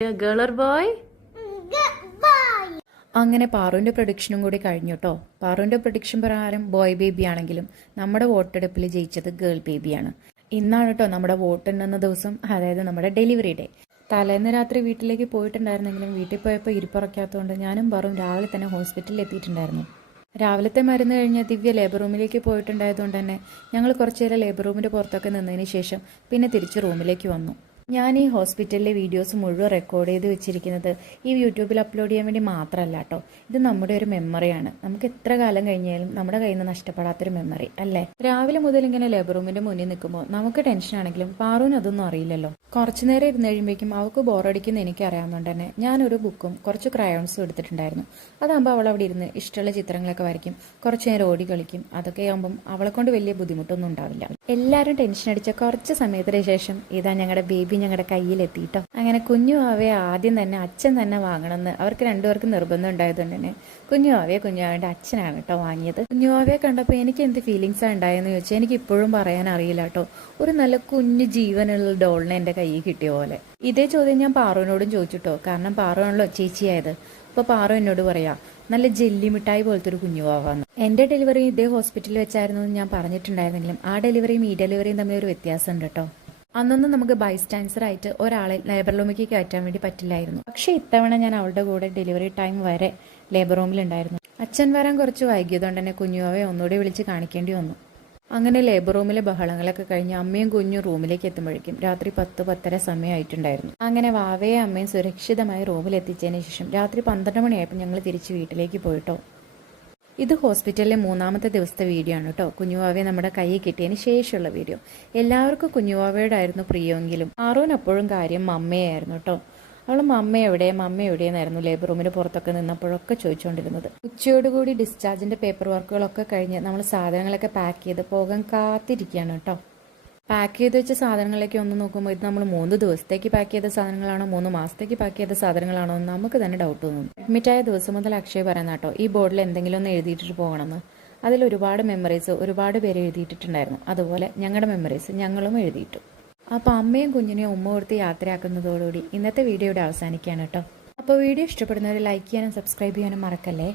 Girl or boy? അങ്ങനെ പാറുവിൻ്റെ പ്രൊഡിക്ഷനും കൂടി കഴിഞ്ഞു കേട്ടോ. പാറുവിൻ്റെ പ്രൊഡിക്ഷൻ പ്രകാരം ബോയ് ബേബി ആണെങ്കിലും നമ്മുടെ വോട്ടെടുപ്പിൽ ജയിച്ചത് ഗേൾ ബേബിയാണ്. ഇന്നാണ് കേട്ടോ നമ്മുടെ വോട്ടെണ്ണുന്ന ദിവസം, അതായത് നമ്മുടെ ഡെലിവറി ഡേ. തലേന്ന് രാത്രി വീട്ടിലേക്ക് പോയിട്ടുണ്ടായിരുന്നെങ്കിലും വീട്ടിൽ പോയപ്പോൾ ഇരിപ്പുറയ്ക്കാത്തതുകൊണ്ട് ഞാനും പാറും രാവിലെ തന്നെ ഹോസ്പിറ്റലിൽ എത്തിയിട്ടുണ്ടായിരുന്നു. രാവിലത്തെ മരുന്ന് കഴിഞ്ഞ് ദിവ്യ ലേബർ റൂമിലേക്ക് പോയിട്ടുണ്ടായതുകൊണ്ട് തന്നെ ഞങ്ങൾ കുറച്ചു നേരം ലേബർ റൂമിൻ്റെ പുറത്തൊക്കെ നിന്നതിന് ശേഷം പിന്നെ തിരിച്ച് റൂമിലേക്ക് വന്നു. ഞാൻ ഈ ഹോസ്പിറ്റലിലെ വീഡിയോസ് മുഴുവൻ റെക്കോർഡ് ചെയ്ത് വെച്ചിരിക്കുന്നത് ഈ യൂട്യൂബിൽ അപ്ലോഡ് ചെയ്യാൻ വേണ്ടി മാത്രമല്ല കേട്ടോ. ഇത് നമ്മുടെ ഒരു മെമ്മറിയാണ്. നമുക്ക് എത്ര കാലം കഴിഞ്ഞാലും നമ്മുടെ കയ്യിൽ നിന്ന് നഷ്ടപ്പെടാത്തൊരു മെമ്മറി അല്ലേ. രാവിലെ മുതൽ ഇങ്ങനെ ലേബർ റൂമിന്റെ മുന്നിൽ നിൽക്കുമ്പോൾ നമുക്ക് ടെൻഷനാണെങ്കിലും പാറുവിന് അതൊന്നും അറിയില്ലല്ലോ. കുറച്ചു നേരം ഇരുന്ന് കഴിയുമ്പോഴേക്കും അവൾക്ക് ബോറടിക്കുന്ന എനിക്ക് അറിയാവുന്നതുകൊണ്ട് തന്നെ ഞാനൊരു ബുക്കും കുറച്ച് ക്രയോൺസും എടുത്തിട്ടുണ്ടായിരുന്നു. അതാകുമ്പോൾ അവൾ അവിടെ ഇരുന്ന് ഇഷ്ടമുള്ള ചിത്രങ്ങളൊക്കെ വരയ്ക്കും, കുറച്ചു നേരം ഓടി കളിക്കും. അതൊക്കെ ആകുമ്പം അവളെ കൊണ്ട് വലിയ ബുദ്ധിമുട്ടൊന്നും ഉണ്ടാവില്ല. എല്ലാവരും ടെൻഷൻ അടിച്ച കുറച്ച് സമയത്തിന് ശേഷം ഇതാ ഞങ്ങളുടെ ബേബി ഞങ്ങളുടെ കയ്യിലെത്തിയിട്ടോ. അങ്ങനെ കുഞ്ഞു ആവയെ ആദ്യം തന്നെ അച്ഛൻ തന്നെ വാങ്ങണമെന്ന് അവർക്ക് രണ്ടുപേർക്കും നിർബന്ധം ഉണ്ടായതുകൊണ്ട് തന്നെ കുഞ്ഞു ആവയുടെ അച്ഛനാണ് കേട്ടോ വാങ്ങിയത്. കുഞ്ഞു ആവയെ കണ്ടപ്പോൾ എനിക്ക് എന്ത് ഫീലിങ്സാണ് ഉണ്ടായെന്ന് ചോദിച്ചാൽ എനിക്ക് ഇപ്പോഴും പറയാൻ അറിയില്ല കേട്ടോ. ഒരു നല്ല കുഞ്ഞു ജീവനുള്ള ഡോളിനെ എൻ്റെ കയ്യിൽ കിട്ടിയ പോലെ. ഇതേ ചോദ്യം ഞാൻ പാറുവിനോടും ചോദിച്ചിട്ടോ, കാരണം പാറുവാണല്ലോ ചേച്ചിയായത്. അപ്പോൾ പാറു എന്നോട് പറയാ നല്ല ജെല്ലി മിഠായി പോലത്തെ ഒരു കുഞ്ഞു ആവാന്ന്. എൻ്റെ ഡെലിവറി ഇതേ ഹോസ്പിറ്റലിൽ വെച്ചായിരുന്നു എന്ന് ഞാൻ പറഞ്ഞിട്ടുണ്ടായിരുന്നെങ്കിലും ആ ഡെലിവറിയും ഈ ഡെലിവറിയും തമ്മിൽ ഒരു വ്യത്യാസമുണ്ട് കേട്ടോ. അന്നൊന്നും നമുക്ക് ബൈസ്റ്റാൻസർ ആയിട്ട് ഒരാളെ ലേബർ റൂമിലേക്ക് കയറ്റാൻ വേണ്ടി പറ്റില്ലായിരുന്നു. പക്ഷേ ഇത്തവണ ഞാൻ അവളുടെ കൂടെ ഡെലിവറി ടൈം വരെ ലേബർ റൂമിലുണ്ടായിരുന്നു. അച്ഛൻ വരാൻ കുറച്ച് വൈകിയതുകൊണ്ട് തന്നെ കുഞ്ഞുവാവെ ഒന്നുകൂടി വിളിച്ച് കാണിക്കേണ്ടി വന്നു. അങ്ങനെ ലേബർ റൂമിലെ ബഹളങ്ങളൊക്കെ കഴിഞ്ഞ് അമ്മയും കുഞ്ഞും റൂമിലേക്ക് എത്തുമ്പോഴേക്കും രാത്രി 10-10:30 സമയമായിട്ടുണ്ടായിരുന്നു. അങ്ങനെ വാവയെ അമ്മയും സുരക്ഷിതമായി റൂമിൽ എത്തിച്ചതിന് ശേഷം രാത്രി 12 മണിയായപ്പോൾ ഞങ്ങൾ തിരിച്ച് വീട്ടിലേക്ക് പോയിട്ടോ. ഇത് ഹോസ്പിറ്റലിലെ 3-ാമത്തെ ദിവസത്തെ വീഡിയോ ആണ് കേട്ടോ. കുഞ്ഞുവാവയെ നമ്മുടെ കയ്യിൽ കിട്ടിയതിന് ശേഷമുള്ള വീഡിയോ. എല്ലാവർക്കും കുഞ്ഞുവാവയുടെ ആയിരുന്നു പ്രിയമെങ്കിലും ആറോനപ്പോഴും കാര്യം മമ്മയായിരുന്നു കേട്ടോ. അവൾ മമ്മ എവിടെയെന്നായിരുന്നു ലേബർ റൂമിന് പുറത്തൊക്കെ നിന്നപ്പോഴൊക്കെ ചോദിച്ചുകൊണ്ടിരുന്നത്. ഉച്ചയോടുകൂടി ഡിസ്ചാർജിന്റെ പേപ്പർ വർക്കുകളൊക്കെ കഴിഞ്ഞ് നമ്മൾ സാധനങ്ങളൊക്കെ പാക്ക് ചെയ്ത് പോകാൻ കാത്തിരിക്കുകയാണ് കേട്ടോ. പാക്ക് ചെയ്ത് വെച്ച സാധനങ്ങളിലേക്ക് ഒന്ന് നോക്കുമ്പോൾ ഇത് നമ്മൾ 3 ദിവസത്തേക്ക് പാക്ക് ചെയ്ത സാധനങ്ങളാണോ 3 മാസത്തേക്ക് പാക്ക് ചെയ്ത സാധനങ്ങളാണോ എന്ന് നമുക്ക് തന്നെ ഡൗട്ട് തോന്നും. അഡ്മിറ്റായ ദിവസം മുതൽ അക്ഷയ് പറയുന്ന കേട്ടോ ഈ ബോർഡിൽ എന്തെങ്കിലും ഒന്ന് എഴുതിയിട്ടിട്ട് പോകണമെന്ന്. അതിൽ ഒരുപാട് മെമ്മറീസ് ഒരുപാട് പേര് എഴുതിയിട്ടുണ്ടായിരുന്നു. അതുപോലെ ഞങ്ങളുടെ മെമ്മറീസ് ഞങ്ങളും എഴുതിയിട്ടു. അപ്പോൾ അമ്മയും കുഞ്ഞിനെയും ഉമ്മ കൊടുത്ത് യാത്രയാക്കുന്നതോടുകൂടി ഇന്നത്തെ വീഡിയോ ഇവിടെ അവസാനിക്കുകയാണ് കേട്ടോ. അപ്പോൾ വീഡിയോ ഇഷ്ടപ്പെടുന്നവർ ലൈക്ക് ചെയ്യാനും സബ്സ്ക്രൈബ് ചെയ്യാനും മറക്കല്ലേ.